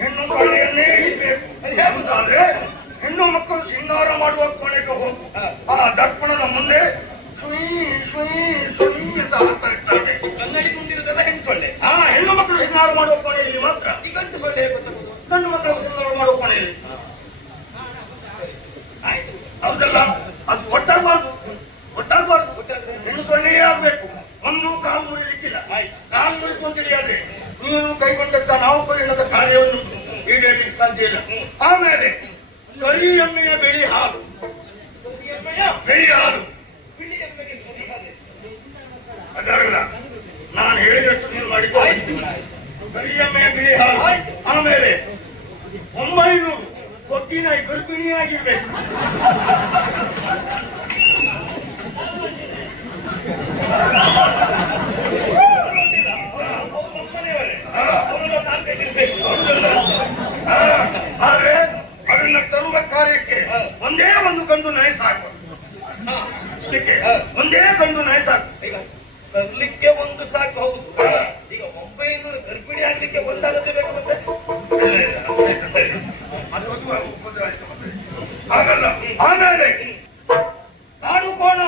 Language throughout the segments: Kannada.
ಹೆಣ್ಣು ಕಳೆಯನ್ನೇ ಇರಬೇಕು. ಹೇಗುದಾದ್ರೆ ಹೆಣ್ಣು ಮಕ್ಕಳು ಸಿಂಗಾರ ಮಾಡುವ ಕೊನೆಗೆ ಹೋಗು. ಆ ದರ್ಪಣದ ಮುಂದೆ ಸುಯಿ ಸುಯಿ ಸುಯಿ ಅಂತ ಹಾಕ್ತಾ ಇರ್ತಾರೆ. ಕನ್ನಡಿ ಮುಂದಿರುವುದೆಲ್ಲ ಹೆಣ್ಣು ಸೊಳ್ಳೆ. ಹೆಣ್ಣು ಮಕ್ಕಳು ಸಿಂಗಾರ ಮಾಡುವ ಕೊನೆಯಲ್ಲಿ ಮಾತ್ರ. ಈ ಗಂಟು ಸೊಳ್ಳೆ ಗೊತ್ತಾಗುದು. ಗಂಡು ಮಕ್ಕಳು ಸಿಂಗಾರ ಮಾಡುವ ಕೊನೆಯಲ್ಲಿ ಹೌದಲ್ಲ, ಅದು ಒಟ್ಟಾಗಬಾರ್ದು. ಹೆಣ್ಣು ಸೊಳ್ಳೆಯೇ ಆಗ್ಬೇಕು. ಒಂದು ಕಾಲು ಮುರಿಲಿಕ್ಕಿಲ್ಲ. ಕಾಲು ಮುರಿತು ಅಂತ ಹೇಳಿದ್ರೆ ನೀನು ಕೈಗೊಂಡಂತ ನಾವು ಪರಿಣದ ಕಾರ್ಯವನ್ನು ಈಡೇರಲಿಕ್ಕೆ ಸಾಧ್ಯ ಇಲ್ಲ. ಆಮೇಲೆ ಕರಿ ಎಮ್ಮೆಯ ಬಿಳಿ ಹಾಲು, ಬಿಳಿ ಹಾಲು ಅದಲ್ಲ, ನಾನು ಹೇಳಿದಷ್ಟು ನೀವು ಮಾಡಿಕೊ. ಕರಿ ಎಮ್ಮೆಯ ಬಿಳಿ ಹಾಲು. ಆಮೇಲೆ 900 ಕೊಟ್ಟಿನ ಗರ್ಭಿಣಿಯಾಗಿರ್ಬೇಕು. ಆದ್ರೆ ಅದನ್ನ ತರುವ ಕಾರ್ಯಕ್ಕೆ ಒಂದೇ ಒಂದು ಗಂಡು ನಾಯಿ ಸಾಕು. ಒಂದೇ ಗಂಡು ನಾಯಿ ಸಾಕು. ಈಗ ತರ್ಲಿಕ್ಕೆ ಒಂದು ಸಾಕು. ಹೌದು, ಈಗ 900 ಗರ್ಭಿಣಿ ಆಗ್ಲಿಕ್ಕೆ ಒಂದಾಗದೆ ಬೇಕು. ಮತ್ತೆ ಹಾಗಲ್ಲ. ಆಮೇಲೆ ಕಾಡು ಕೋಣ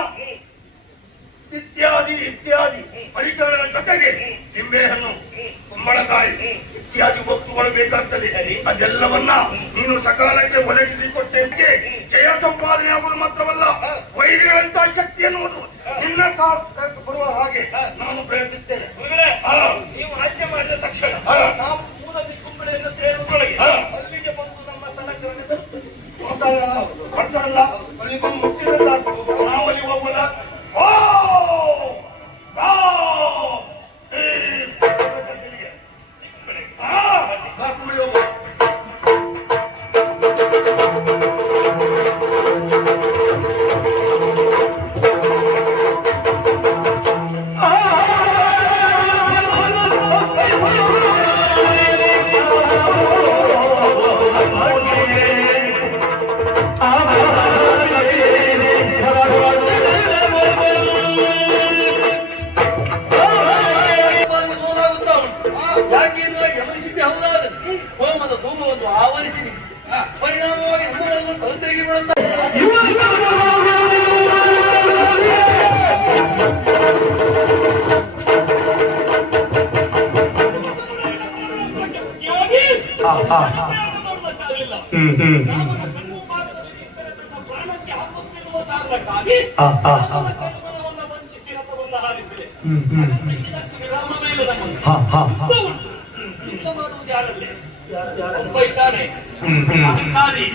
ಇತ್ಯಾದಿ ಇತ್ಯಾದಿ ಪರಿಕರಗಳ ಜೊತೆಗೆ ನಿಂಬೆಹಣ್ಣು, ಕುಂಬಳಕಾಯಿ ಇತ್ಯಾದಿ ವಸ್ತುಗಳು ಬೇಕಾಗ್ತದೆ. ಅದೆಲ್ಲವನ್ನ ನೀನು ಸಕಾಲಕ್ಕೆ ಒದಗಿಸಿಕೊಟ್ಟೆ ಜಯ ಸಂಪಾದನೆ ಆಗುವುದು ಮಾತ್ರವಲ್ಲ, ವೈರಿಗಳಂತ ಶಕ್ತಿ ಎನ್ನುವುದು ನಿನ್ನ ಬರುವ ಹಾಗೆ ನಾನು ಪ್ರಯತ್ನಿಸ್ತೇನೆ. ನೀವು ಆಯ್ಕೆ ಮಾಡಿದ ತಕ್ಷಣ ನಾವು ಮೂಲ ಕುಂಬಳೆಯನ್ನು ಸೇರುವುದೊಳಗೆ ಅಲ್ಲಿಗೆ ಬಂದು ನಮ್ಮ ಸ್ಥಳಕ್ಕೆ ಬರ್ತಾರಲ್ಲ, ಅಲ್ಲಿ ಬಂದು ಮುಟ್ಟಿದ್ರೆ ನಾವಲ್ಲಿ ಹೋಗೋಣ. ಹೋಮದ ಧೂಮವನ್ನು ಆವರಿಸಿ ಪರಿಣಾಮವಾಗಿ ಮೂರನ್ನು ತೊಂದರೆಗೆ ಬೀಳುತ್ತಾರೆ. ಮಾಡುವುದು ಯಾರಲ್ಲಿ? ಒಬ್ಬ ಇದ್ದಾನೆ ಅಧಿಕಾರಿ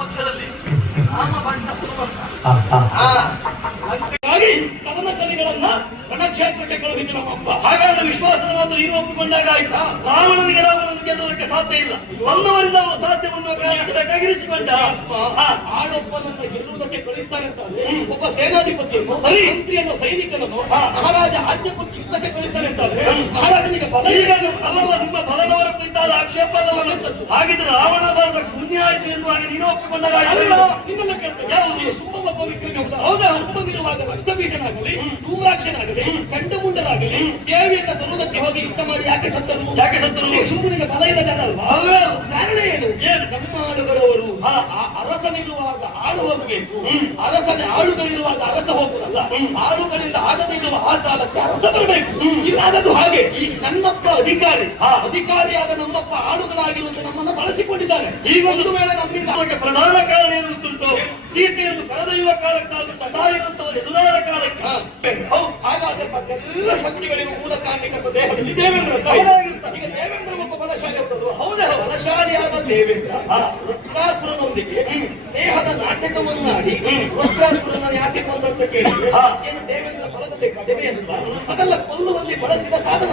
ಪಕ್ಷದಲ್ಲಿ ಕದನ ಕಲಿಗಳನ್ನ ರಣಕ್ಷೇತ್ರಕ್ಕೆ ಕಳುಹಿಸಿ ನಮ್ಮಪ್ಪ. ಹಾಗಾದ್ರೆ ವಿಶ್ವಾಸದ ಮಾತು ನೀನು ಒಪ್ಪಿಕೊಂಡಾಗ ಆಯ್ತಾ? ರಾವಣನಿಗೆ ಗೆಲ್ಲುವುದಕ್ಕೆ ಸಾಧ್ಯ ಇಲ್ಲ. ಒಂದವರಿಂದ ಸಾಧ್ಯವನ್ನು ಬೇಕಾಗಿರಿಸಿಕೊಂಡ ಆಳೊಬ್ಬನನ್ನ ಗೆಲ್ಲುವುದಕ್ಕೆ ಕಳಿಸ್ತಾನೆ ಅಂತಾದ್ರೆ ಒಬ್ಬ ಸೇನಾಧಿಪತಿಯನ್ನು, ಸರಿ ಮಂತ್ರಿಯನ್ನು, ಸೈನಿಕನನ್ನು ಮಹಾರಾಜ ಆಜ್ಞೆ ಕೊಟ್ಟು ಯುದ್ಧಕ್ಕೆ ಕಳಿಸ್ತಾನೆ ಅಂತಾದ್ರೆ ಮಹಾರಾಜನಿಗೆ ಬಲ ಅಲ್ಲಲ್ಲ, ನಿಮ್ಮ ಬಲನವರ ಕುರಿತಾದ ಆಕ್ಷೇಪ ಅಲ್ಲವನ್ನಂತದ್ದು. ಹಾಗಿದ್ರೆ ರಾವಣ ಬರಬೇಕು ಶೂನ್ಯ ಆಯ್ತು ಎನ್ನುವಾಗ ನೀನು ಒಪ್ಪಿಕೊಂಡಾಗ ಇನ್ನೆಲ್ಲ ಕೇಳ್ತೇನೆ. ಯಾವುದು ಸುಮ್ಮವ ಪವಿತ್ರನೇ ಹೌದಾ? ಸುಮ್ಮವಿರುವಾಗ ರಕ್ತಬೀಜನಾಗಲಿ, ಧೂಮ್ರಾಕ್ಷನಾಗಲಿ, ಚಂಡಮುಂಡರಾಗಲಿ ದೇವಿಯನ್ನ ತರುವುದಕ್ಕೆ ಹೋಗಿ ಯುದ್ಧ ಮಾಡಿ ಯಾಕೆ ಸತ್ತರು? ಸುಮ್ಮನಿಗೆ ಬಲ ಇಲ್ಲದಲ್ಲ. ಕಾರಣ ಏನು? ನಮ್ಮ ಆಳುಗಳವರು ಅರಸನಿರುವಾಗ ಆಳು ಹೋಗಬೇಕು, ಅರಸನ ಆಳುಗಳಿರುವಾಗ ಅರಸ ಹೋಗುವುದಲ್ಲ. ಆಳುಗಳಿಂದ ಆಗದಿರುವ ಆ ಕಾಲಕ್ಕೆ ಅರಸ ಬರಬೇಕು. ಇಲ್ಲಾಗದು ಹಾಗೆ. ಈ ನನ್ನಪ್ಪ ಅಧಿಕಾರಿಯಾದ ನಮ್ಮಪ್ಪ ಆಳುಗಳಾಗಿರುವಂತೆ ನಮ್ಮನ್ನು ಬಳಸಿಕೊಂಡಿದ್ದಾರೆ. ಈಗ ಒಂದು ವೇಳೆ ನಮ್ಮಿಂದ ಪ್ರಧಾನ ಕಾರಣ ಏನುಂಟು? ಸೀತೆಯನ್ನು ಕರೆದೊಯ್ಯುವ ಕಾಲಕ್ಕಾದ್ರೂ ತಟಾಯಿನಂತವರು ಎದುರಾದ ಕಾಲಕ್ಕೆ ಹಾಗಾದ್ರೆ ಎಲ್ಲ ಶಕ್ತಿಗಳಿಗೂ ಮೂಲ ಕಾರಣಿಕರು ದೇಹದಲ್ಲಿ ದೇವೇಂದ್ರ. ಈಗ ದೇವೇಂದ್ರ ಒಬ್ಬ ಬಲಶಾಲಿ ಇರ್ತದ್ರು. ಹೌದಾ? ಬಲಶಾಲಿಯಾದ ದೇವೇಂದ್ರ ವೃತ್ರಾಸುರನೊಂದಿಗೆ ಸ್ನೇಹದ ನಾಟಕವನ್ನಾಡಿ ವೃತ್ರಾಸುರನ ಯಾಕೆ ಕೊಂದಂತ ಕೇಳಿದ್ರೆ ಏನು ದೇವೇಂದ್ರ ಬಲದಲ್ಲಿ ಕಡಿಮೆ ಅಂತ ಅದೆಲ್ಲ ಕೊಲ್ಲುವಲ್ಲಿ ಬಳಸಿದ ಸಾಧನ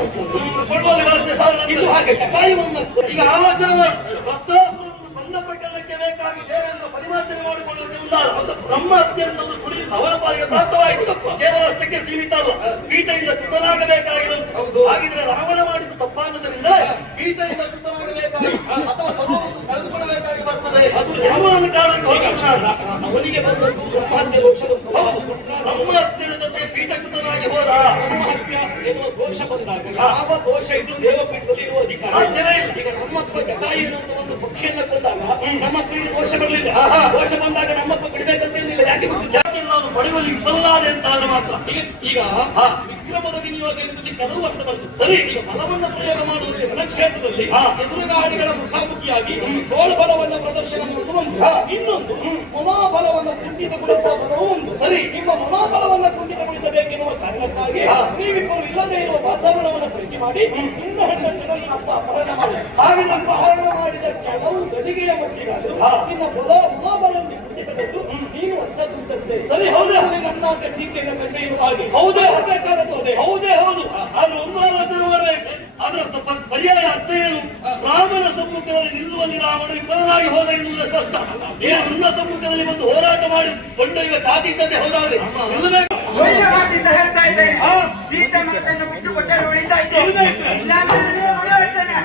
ಕೊಳ್ಳುವಲ್ಲಿ ಬಳಸಿದ ಸಾಧನ. ಇದು ಹಾಗೆ ಚಟಾಯಿವನ್ನು ಈಗ ಆಲೋಚನೆ ವೃತ್ರಾಸುರನ್ನು ಬಂದ ಪ್ರಕರಣಕ್ಕೆ ಬೇಕಾಗಿ ದೇವೇಂದ್ರ ಪರಿವರ್ತನೆ ಮಾಡಿಕೊಳ್ಳುವುದಕ್ಕೆ ಮುಂದಾದ ಬ್ರಹ್ಮ ಅತ್ಯಂತ ಸುಳಿ ಅವರ ಪಾಲಿಗೆ ಪ್ರಾಪ್ತವಾಯಿತು. ಕೇವಲ ಅಷ್ಟಕ್ಕೆ ಸೀಮಿತ ಅಲ್ಲ, ಪೀಠದಿಂದ ಚ್ಯುತನಾಗಬೇಕಾಗಿರೋದು. ಹಾಗಿದ್ರೆ ರಾವಣ ಮಾಡಿದ ತಪ್ಪಾಗುವುದರಿಂದ ಪೀಠದಿಂದ ಚ್ಯುತನಾಗಬೇಕಾಗಿ ಅಥವಾ ಸರ್ವವನ್ನು ಕಳೆದುಕೊಳ್ಳಬೇಕಾಗಿ ಬರ್ತದೆ. ಅದು ಎನ್ನುವ ಕಾರಣಕ್ಕೆ ಅವನಿಗೆ ಬಂದದ್ದು ಬ್ರಹ್ಮಹತ್ಯೆ ದೋಷಗಳು. ಬ್ರಹ್ಮ ಹತ್ಯೆಯ ಜೊತೆ ಪೀಠ ಚ್ಯುತನಾಗಿ ಹೋದ ಬ್ರಹ್ಮಹತ್ಯ ಎನ್ನುವ ದೋಷ ಬಂದಾಗ ಯಾವ ದೋಷ ದೋಷ ಇದ್ದು ದೇವಪೀಠದಲ್ಲಿ ಇರುವ ಅಧಿಕಾರ ಸಾಧ್ಯವೇ ಇಲ್ಲ. ಈಗ ನಮ್ಮಪ್ಪ ಜಟಾಯುನಂತ ಒಂದು ಪಕ್ಷಿಯನ್ನ ಕೊಂದಾಗ ನಮ್ಮ ಅಪ್ಪನಿಗೆ ದೋಷ ಬರಲಿಲ್ಲ. ಆಹಾ. ದೋಷ ಬಂದಾಗ ನಮ್ಮಪ್ಪ ಬಿಡಬೇಕಂತ ಏನಿಲ್ಲ. ಯಾಕೆ ಗೊತ್ತಿಲ್ಲ? ಯಾಕೆ ನಾನು ಪಡೆಯುವಲ್ಲಿ ವಿಫಲಾದೆ ಅಂತ ಆದ್ರೆ ಮಾತ್ರ. ಈಗ ವಿಕ್ರಮದ ವಿನಿಯೋಗ ಎನ್ನುವುದಕ್ಕೆ ಕೆಲವು ಅರ್ಥ ಬಂತು. ಸರಿ. ಈಗ ಬಲವನ್ನು ಪ್ರಯೋಗ ಮಾಡುವುದೇ ರಣಕ್ಷೇತ್ರದಲ್ಲಿ ಎದುರುಗಾಡಿಗಳ ಮುಖಾಮುಖಿಯಾಗಿ ತೋಳ್ಬಲವನ್ನು ಪ್ರದರ್ಶನ ಮಾಡುವುದು ಒಂದು. ಇನ್ನೊಂದು ಮನೋಬಲವನ್ನು ಕುಂಠಿತಗೊಳಿಸುವ ಬಲವೂ ಒಂದು. ಸರಿ. ನಿಮ್ಮ ಮನೋಬಲವನ್ನು ಕುಂಠಿತಗೊಳಿಸಬೇಕೆನ್ನುವ ಕಾರಣಕ್ಕಾಗಿ ನೀವಿಬ್ಬರು ಇಲ್ಲದೆ ಇರುವ ವಾತಾವರಣವನ್ನು ಸೃಷ್ಟಿ ಮಾಡಿ ಇನ್ನ ಹೆಣ್ಣನ್ನು ಈ ಹಬ್ಬ ಅಪಹರಣ ಮಾಡಿ ಹಾಗೆ ನಮ್ಮ ಅಪಹರಣ ಮಾಡಿದ ಕೆಲವು ಗಳಿಗೆಯ ಮಟ್ಟಿಗಾದರೂ ನಿನ್ನ ಮನೋಬಲವನ್ನು ಕುಂಠಿತಗೊಂಡು ನೀನು ಅರ್ಥದುಂಟಂತೆ. ಸರಿ, ಹೌದೇ? ನನ್ನ ಸೀತೆಯನ್ನು ಕಂಡು ಇರುವ ಹಾಗೆ ಹೌದೇ? ಬೇಕಾದದ್ದು ಹೌದೇ ಹೌದು. ಆದ್ರೆ ಒಂದು ಆಲೋಚನೆ ಮಾಡಬೇಕು. ಅದರ ಪರ್ಯಾಯ ಅರ್ಥ ಏನು? ರಾಮನ ಸಮ್ಮುಖದಲ್ಲಿ ನಿಲ್ಲುವಲ್ಲಿ ರಾಮನು ವಿಫಲನಾಗಿ ಹೋದ ಎನ್ನುವುದು ಸ್ಪಷ್ಟ. ಏನು ನನ್ನ ಸಮ್ಮುಖದಲ್ಲಿ ಬಂದು ಹೋರಾಟ ಮಾಡಿ ಕೊಂಡೊಯ್ಯುವ ಚಾತಿದ್ದಂತೆ ಹೋದಾದ್ರೆ ನಿಲ್ಲಬೇಕು. ಹೇಳ್ತಾ ಇದ್ದೇನೆ ಸೀತೆ ಮಾತನ್ನು ಬಿಟ್ಟು ಕೊಟ್ಟರೆ ಉಳಿತಾ ಇದ್ದೇನೆ. ಇಲ್ಲಾಂದ್ರೆ ಉಳಿತಾನೆ.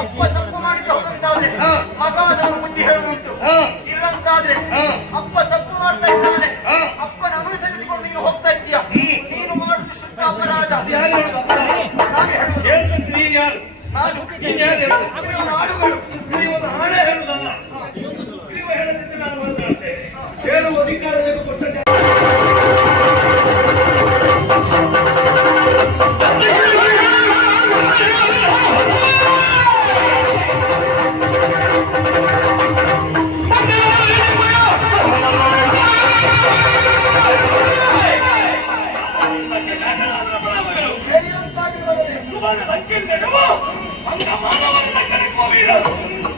ಅಪ್ಪ ತಪ್ಪು ಮಾಡಿದ ಹೋದಂತಾದ್ರೆ ಮಗವಾದನ್ನು ಬುದ್ಧಿ ಹೇಳುವುಂಟು. ಇಲ್ಲಂತಾದ್ರೆ ಅಪ್ಪ ತಪ್ಪು ಮಾಡ್ತಾ ಇದ್ದಾನೆ, ಅಪ್ಪನ ಅನುಸರಿಸಿಕೊಂಡು ನೀನು ಹೋಗ್ತಾ ಇದ್ದೀಯ. ನೀನು ಮಾಡುದು ಶುದ್ಧ ಅಪರಾಧ. ಹಾಡುಗಳು ಹಣೆ ಹೇಳುದಲ್ಲ, ಹೇಳದಿದ್ದು ನಾನು ಮಾತಾಡ್ತೇನೆ. ಹೇಳುವ ಅಧಿಕಾರ ಕೊಟ್ಟೆ.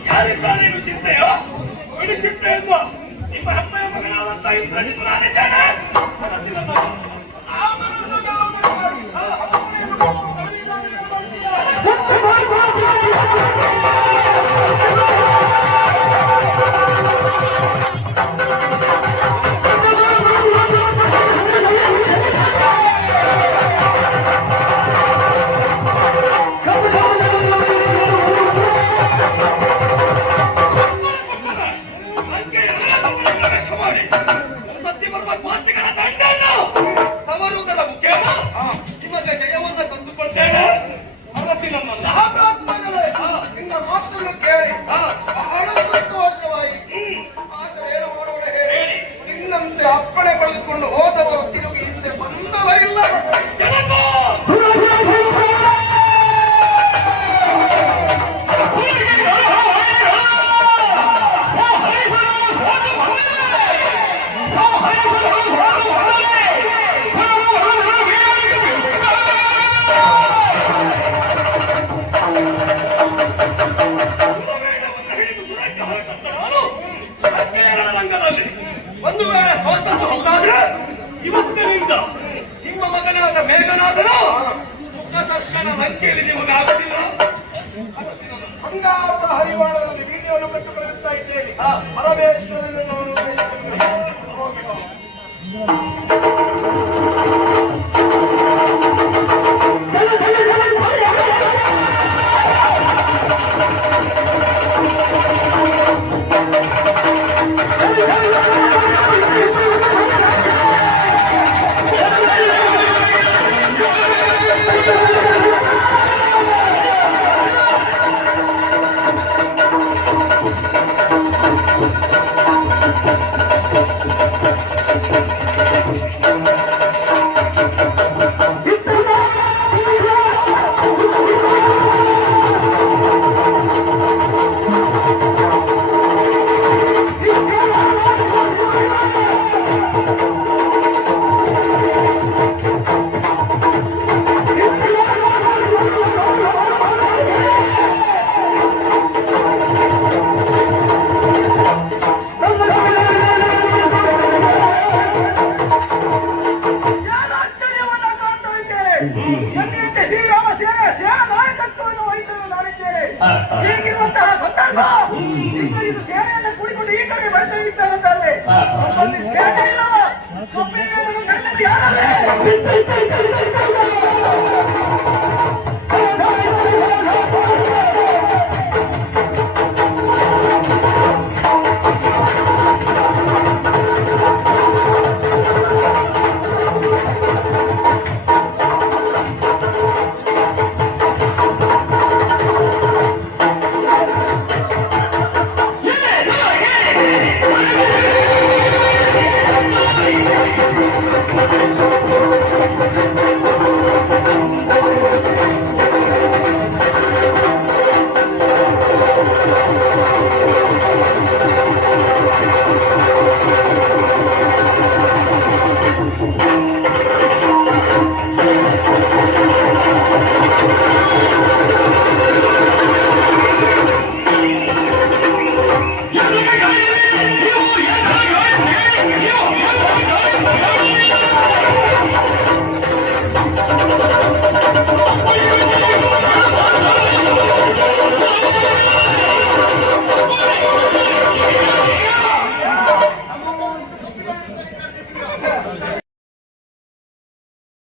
ಯಾರಿದ್ದಾರೆ ಚಿಂತೆಯೋ ಇದು ಚಿಂತೆ ಎಂಬ ನಿಮ್ಮ ಹೆಮ್ಮೆಯ ಮಗನಾದಂತ ಇಂದ್ರಜಿತ್ ನಾನಿದ್ದೇನೆ. ನಿಮಗೆ ಜಯವನ್ನು ತಂದುಕೊಳ್ತೇನೆ. ಅರಸಿ ನಮ್ಮನ್ನ ನಿನ್ನ ಮಾತನ್ನು ಕೇಳಿ ಬಹಳ ಸಂತೋಷವಾಯಿತು. ಆದರೆ ಏನು ಮಾಡೋಣ ಹೇಳಿ? ನಿನ್ನಂತೆ ಅಪ್ಪಣೆ ಪಡೆದುಕೊಂಡು ಹೋದವರು ತಿರುಗಿ ಹಿಂದೆ ಬಂದವರಿಲ್ಲ. ಒಂದು ವೇಳೆ ಸೋತದ್ದು ಹೌದಾದ್ರೆ ಇವತ್ತಿನಿಂದ ನಿಮ್ಮ ಮಗನಾದ ಮೇಘನಾದನು ಸುಖದರ್ಶನ ಲಂಕೆಯಲ್ಲಿ ನಿಮಗಾಗುತ್ತಿಲ್ಲ. ಹಂಗಾದ ಹರಿವಾಣದಲ್ಲಿ ಬೀದಿಯನ್ನು ಕಟ್ಟುಕೊಳ್ಳುತ್ತಾ ಇದ್ದೇನೆ. ಪರಮೇಶ್ವರನನ್ನು ಹೋಗಿ ಬಾ. ಕಿಚ್ಚ